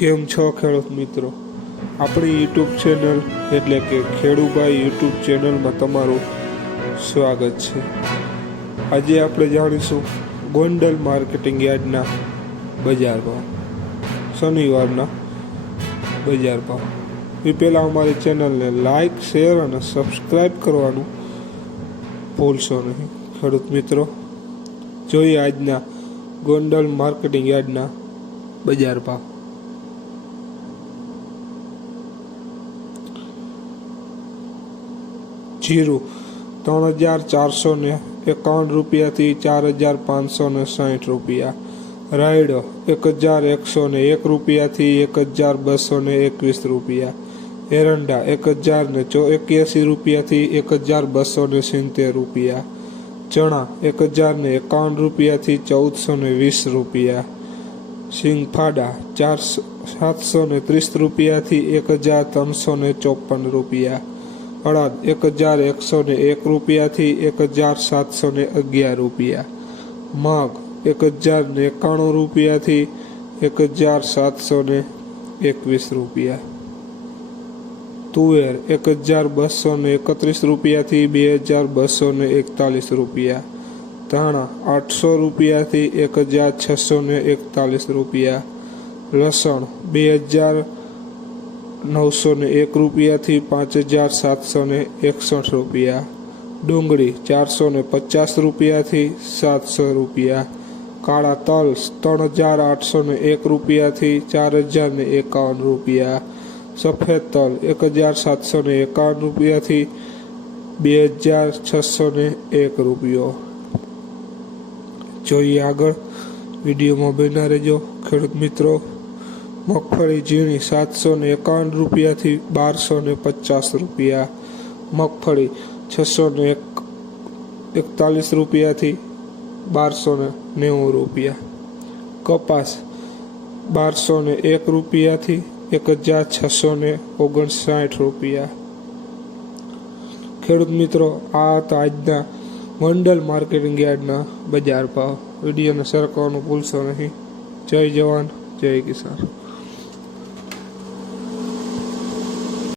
કેમ છો ખેડૂત મિત્રો? આપણી યુટ્યુબ ચેનલ એટલે કે ખેડૂભાઈ યુટ્યુબ ચેનલમાં તમારું સ્વાગત છે। આજે આપણે જાણીશું ગોંડલ માર્કેટિંગ યાર્ડના બજાર ભાવ, શનિવારના બજાર ભાવ। એ પહેલાં અમારી ચેનલને લાઇક, શેર અને સબસ્ક્રાઈબ કરવાનું ભૂલશો નહીં। ખેડૂત મિત્રો, જોઈએ આજના ગોંડલ માર્કેટિંગ યાર્ડના બજાર ભાવ। जीरु 3451 रुपया थी 4560 रुपया। रायडो 1101 रुपया थी 1221 रुपया। एरंडा 1081 रुपया थी 1270 रुपया। चना 1051 रुपया थी 1420 रुपया। सिंगफाड़ा 730 रुपया थी 1354 रुपया। अड़द 1101 रुपया थी 1711 रुपया। मग 1091 रुपया थी 1721 रुपया। तुवेर 1231 रुपया थी 2241 रुपया। धाणा 800 रुपया थी 1641 रुपया। लसण 2901 रुपया थी 5761 रुपया। डूंगरी 450 रुपया थी 700 रुपया। काला तल 3801 रुपया थी 4051 रुपया। सफेद तल 1751 रुपया थी 2601 रुपया। જોઈએ આગળ વિડીયોમાં બન્યા રહેજો ખેડૂત મિત્રો। मगफળી ઝીણી 751 रुपया थी 1250 रुपया। मगफળી 641 रुपया थी 1290 रुपया। कपास 1201 रुपया थी 1659 रुपया। ખેડૂત મિત્રો, આ હતા આજના ગોંડલ માર્કેટિંગ યાર્ડના બજાર ભાવ। વિડીયોને શેર કરવાનું ભૂલશો નહીં। જય જવાન, જય કિસાન।